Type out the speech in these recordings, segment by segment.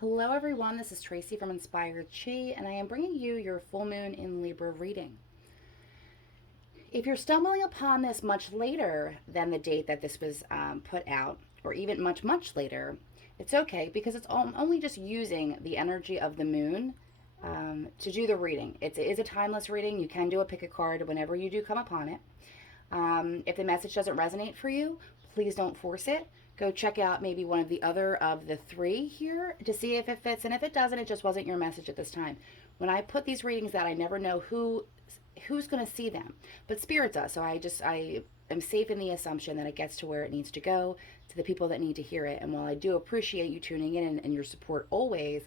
Hello everyone, this is Tracy from Inspired Chi, and I am bringing you your full moon in Libra reading. If you're stumbling upon this much later than the date that this was put out, or even much later, it's okay because it's only just using the energy of the moon to do the reading. It is a timeless reading. You can do a pick a card whenever you do come upon it. If the message doesn't resonate for you, please don't force it. Go check out maybe one of the other of the three here to see if it fits. And if it doesn't, it just wasn't your message at this time. When I put these readings out, I never know who's going to see them, but Spirit does. So I am safe in the assumption that it gets to where it needs to go, to the people that need to hear it. And while I do appreciate you tuning in and your support always,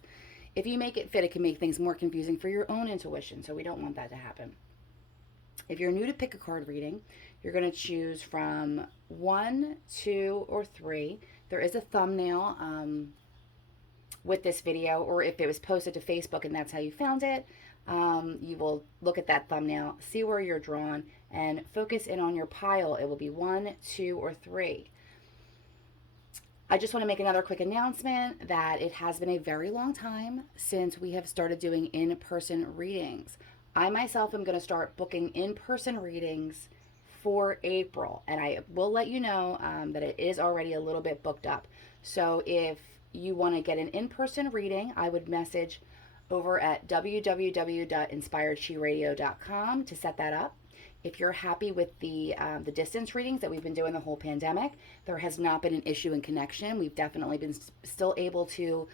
if you make it fit, it can make things more confusing for your own intuition. So we don't want that to happen. If you're new to pick a card reading, you're going to choose from 1, 2, or 3. There is a thumbnail with this video, or if it was posted to Facebook and that's how you found it, you will look at that thumbnail, see where you're drawn, and focus in on your pile. It will be 1, 2, or 3. I just want to make another quick announcement that it has been a very long time since we have started doing in-person readings. I myself am going to start booking in-person readings for April, and I will let you know that it is already a little bit booked up. So if you want to get an in-person reading, I would message over at www.inspiredchiradio.com to set that up. If you're happy with the distance readings that we've been doing the whole pandemic, there has not been an issue in connection. We've definitely been still able to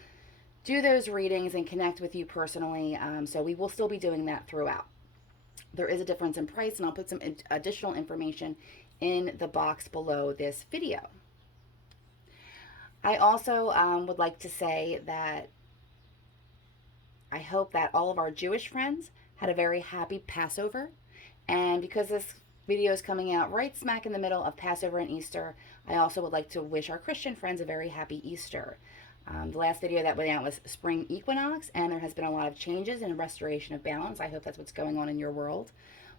do those readings and connect with you personally. So we will still be doing that throughout. There is a difference in price, and I'll put some additional information in the box below this video. I also would like to say that I hope that all of our Jewish friends had a very happy Passover. And because this video is coming out right smack in the middle of Passover and Easter, I also would like to wish our Christian friends a very happy Easter. The last video that went out was spring equinox, and there has been a lot of changes and restoration of balance. I hope that's what's going on in your world.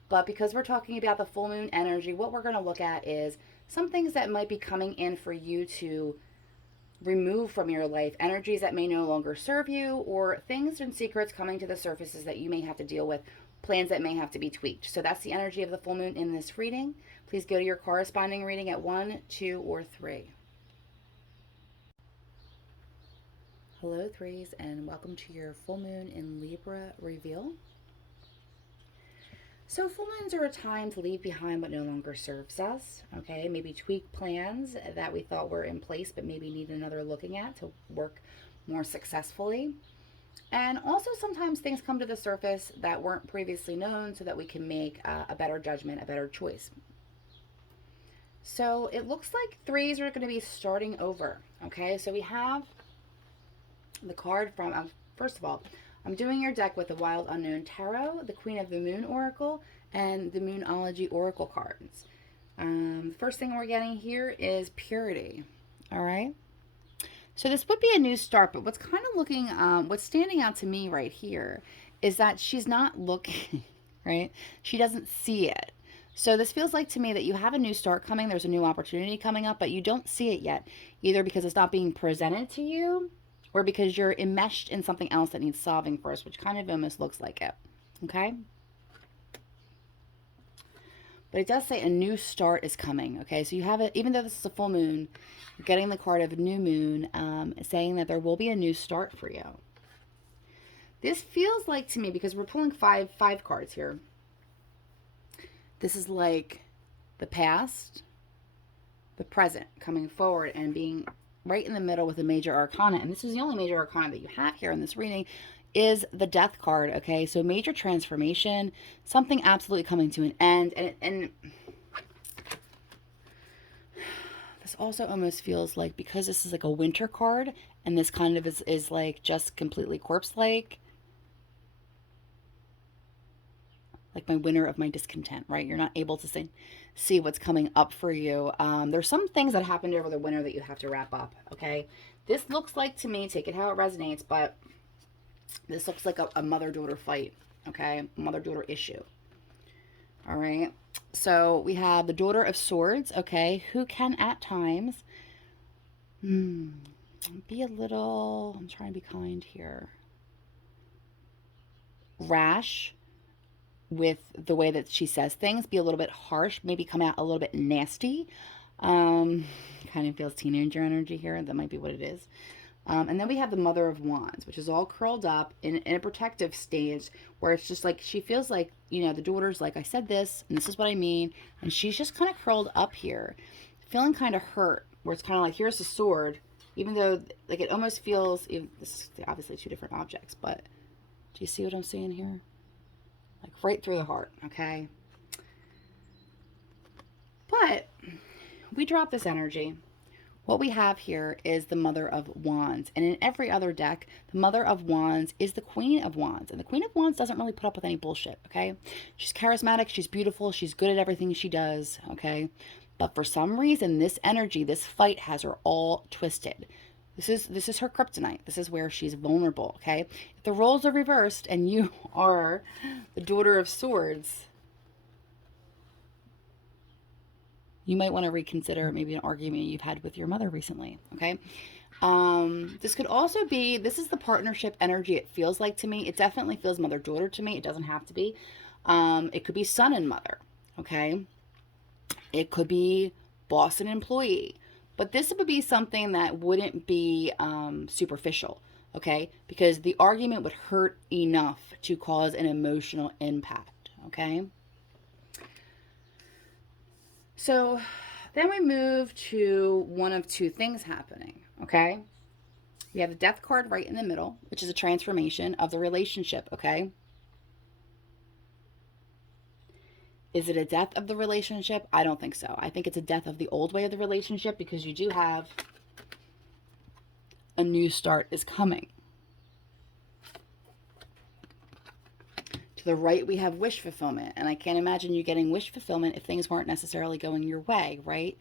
But because we're talking about the full moon energy, what we're going to look at is some things that might be coming in for you to remove from your life, energies that may no longer serve you, or things and secrets coming to the surfaces that you may have to deal with, plans that may have to be tweaked. So that's the energy of the full moon in this reading. Please go to your corresponding reading at 1, 2, or 3. Hello, threes, and welcome to your full moon in Libra reveal. So full moons are a time to leave behind what no longer serves us, okay? Maybe tweak plans that we thought were in place but maybe need another looking at to work more successfully. And also sometimes things come to the surface that weren't previously known so that we can make a better judgment, a better choice. So it looks like threes are going to be starting over, okay? So we have the card from, first of all, I'm doing your deck with the Wild Unknown Tarot, the Queen of the Moon Oracle, and the Moonology Oracle cards. The first thing we're getting here is purity. All right. So this would be a new start, but what's kind of looking, what's standing out to me right here is that she's not looking, right? She doesn't see it. So this feels like to me that you have a new start coming. There's a new opportunity coming up, but you don't see it yet, either because it's not being presented to you or because you're enmeshed in something else that needs solving first, which kind of almost looks like it, okay? But it does say a new start is coming, okay? So you have it, even though this is a full moon, you're getting the card of a new moon, saying that there will be a new start for you. This feels like to me, because we're pulling five cards here, this is like the past, the present, coming forward, and being right in the middle with a major arcana. And this is the only major arcana that you have here in this reading, is the death card, okay? So major transformation, something absolutely coming to an end. And this also almost feels like, because this is like a winter card, and this kind of is like just completely corpse-like my winter of my discontent, right? You're not able to see what's coming up for you. There's some things that happened over the winter that you have to wrap up, okay? This looks like, to me, take it how it resonates, but this looks like a mother-daughter fight, okay? Mother-daughter issue. All right. So we have the Daughter of Swords, okay, who can at times be a little, I'm trying to be kind here, rash with the way that she says things, be a little bit harsh, maybe come out a little bit nasty. Um, Kind of feels teenager energy here. That might be what it is. And then we have the Mother of Wands, which is all curled up in a protective stage where it's just like she feels like, the daughter's like, I said this, and this is what I mean. And she's just kind of curled up here, feeling kind of hurt, where it's kind of like, here's the sword, even though, like, it almost feels, this is obviously two different objects, but do you see what I'm saying here? Like, right through the heart, okay? But we drop this energy. What we have here is the Mother of Wands. And in every other deck, the Mother of Wands is the Queen of Wands. And the Queen of Wands doesn't really put up with any bullshit, okay? She's charismatic, she's beautiful, she's good at everything she does, okay? But for some reason, this energy, this fight has her all twisted. This is her kryptonite. This is where she's vulnerable, okay? If the roles are reversed and you are the Daughter of Swords, you might want to reconsider maybe an argument you've had with your mother recently, okay? This could also be, this is the partnership energy it feels like to me. It definitely feels mother-daughter to me. It doesn't have to be. It could be son and mother, okay? It could be boss and employee. But this would be something that wouldn't be superficial, okay? Because the argument would hurt enough to cause an emotional impact, okay? So then we move to one of two things happening, okay? We have the death card right in the middle, which is a transformation of the relationship, okay? Is it a death of the relationship? I don't think so. I think it's a death of the old way of the relationship because you do have a new start is coming. To the right, we have wish fulfillment. And I can't imagine you getting wish fulfillment if things weren't necessarily going your way, right?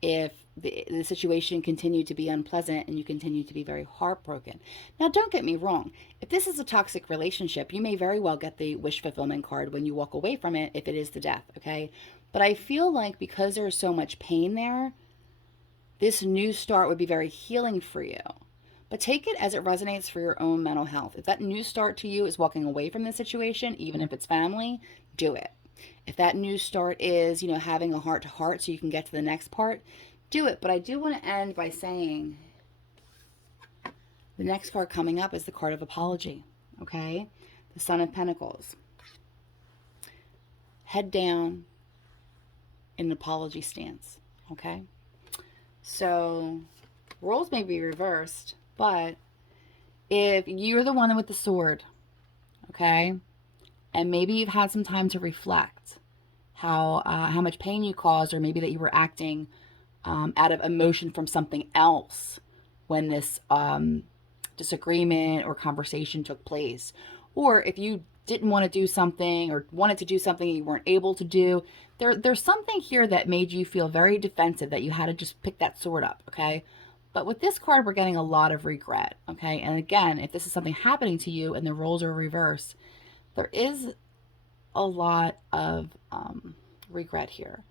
If the situation continued to be unpleasant and you continue to be very heartbroken. Now, don't get me wrong. If this is a toxic relationship, you may very well get the wish fulfillment card when you walk away from it if it is the death, okay? But I feel like because there is so much pain there, this new start would be very healing for you. But take it as it resonates for your own mental health. If that new start to you is walking away from the situation, even if it's family, do it. If that new start is, having a heart to heart so you can get to the next part, do it. But I do want to end by saying the next card coming up is the card of apology, okay? The Son of Pentacles. Head down in an apology stance, okay? So roles may be reversed, but if you're the one with the sword, okay, and maybe you've had some time to reflect how much pain you caused, or maybe that you were acting out of emotion from something else when this disagreement or conversation took place, or if you didn't want to do something or wanted to do something you weren't able to do, there's something here that made you feel very defensive that you had to just pick that sword up, okay? But with this card, we're getting a lot of regret, okay? And again, if this is something happening to you and the roles are reversed, there is a lot of regret here.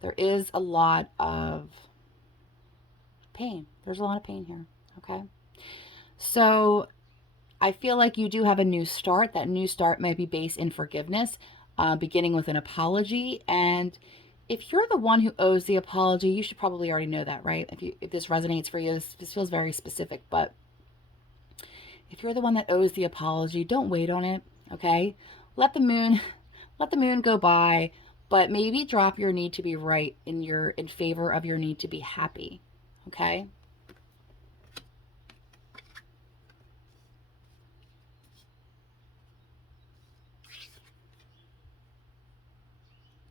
There is a lot of pain. There's a lot of pain here, okay? So I feel like you do have a new start. That new start may be based in forgiveness, beginning with an apology. And if you're the one who owes the apology, you should probably already know that, right? If this resonates for you, this feels very specific. But if you're the one that owes the apology, don't wait on it, okay? Let the moon go by, but maybe drop your need to be right in favor of your need to be happy, okay?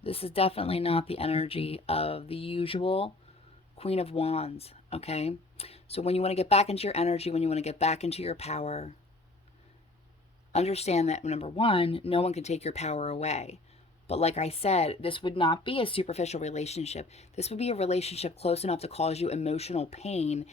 This is definitely not the energy of the usual Queen of Wands, okay? So when you want to get back into your energy, when you want to get back into your power, understand that, number one, no one can take your power away. But like I said, this would not be a superficial relationship. This would be a relationship close enough to cause you emotional pain,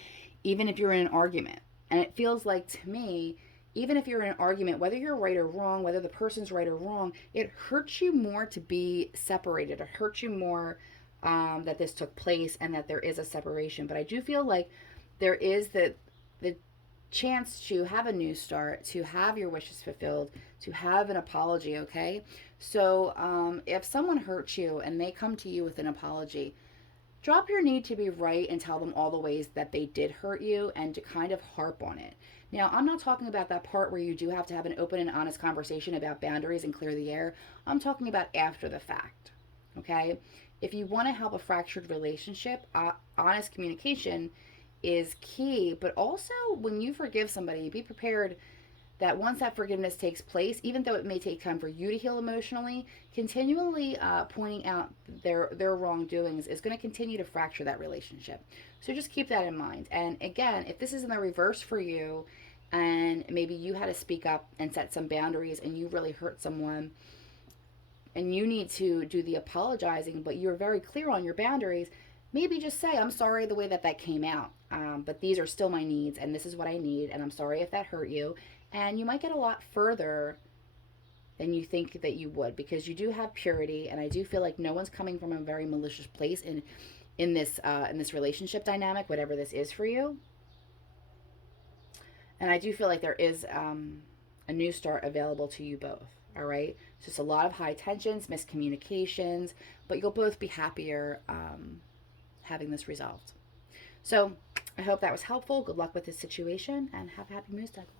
even if you're in an argument. And it feels like, to me, even if you're in an argument, whether you're right or wrong, whether the person's right or wrong, it hurts you more to be separated. It hurts you more that this took place and that there is a separation. But I do feel like there is the chance to have a new start, to have your wishes fulfilled, to have an apology, okay? So if someone hurts you and they come to you with an apology, drop your need to be right and tell them all the ways that they did hurt you and to kind of harp on it. Now, I'm not talking about that part where you do have to have an open and honest conversation about boundaries and clear the air. I'm talking about after the fact, okay? If you want to help a fractured relationship, honest communication is key, but also when you forgive somebody, be prepared that once that forgiveness takes place, even though it may take time for you to heal emotionally, continually pointing out their wrongdoings is going to continue to fracture that relationship. So just keep that in mind. And again, if this is in the reverse for you, and maybe you had to speak up and set some boundaries, and you really hurt someone, and you need to do the apologizing, but you're very clear on your boundaries, maybe just say, I'm sorry the way that that came out, but these are still my needs, and this is what I need, and I'm sorry if that hurt you. And you might get a lot further than you think that you would, because you do have purity, and I do feel like no one's coming from a very malicious place in this relationship dynamic, whatever this is for you. And I do feel like there is a new start available to you both. All right. It's just a lot of high tensions, miscommunications, but you'll both be happier having this resolved. So I hope that was helpful. Good luck with this situation and have a happy moon cycle.